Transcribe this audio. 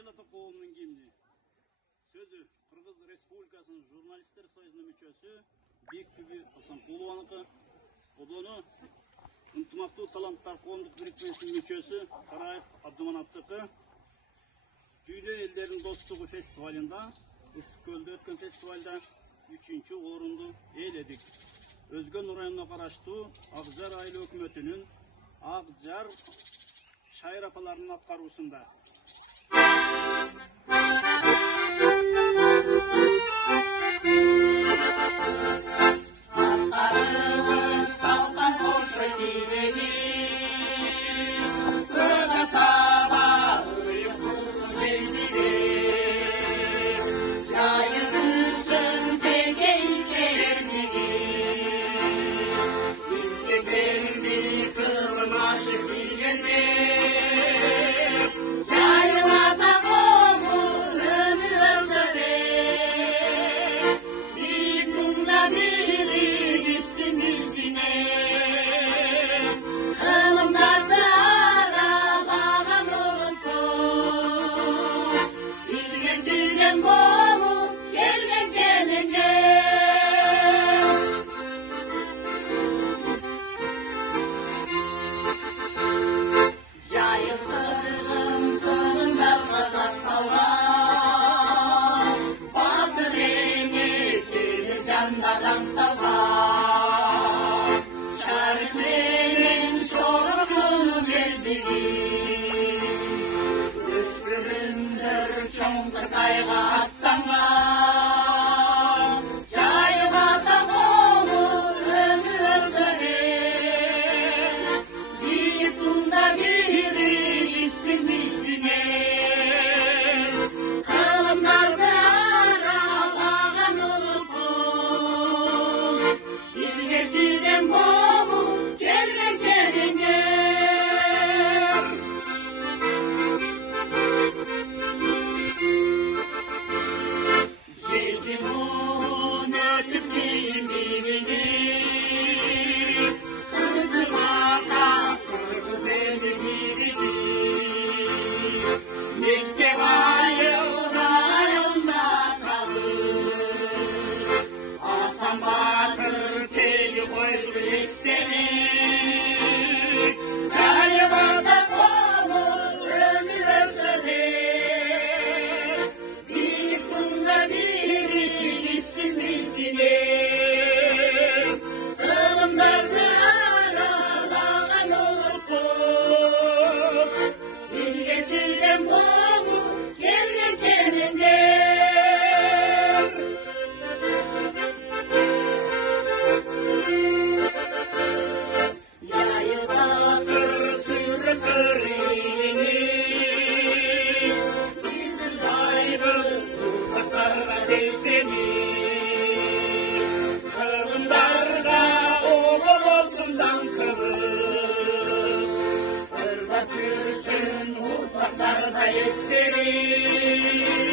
Айыл ата коомунун кимди? Сөзү Кыргыз Республикасынын журналисттер союзунун мүчөсү Бектүбү Асанкулованыкы. Одону ынтымактуу таланттар коомдук бирикмесинин мүчөсү Караев Абдымановдуку. Түйдө элдердин достугу фестивалында, Ысык көлдө өткөн фестивалда 3-чү орунду ээледик. Өзгөн районуна караштуу Акжар айыл өкмөтүнүн Акжар шайыр апаларынын аткаруусунда. Yürüsün ufaklarda eseri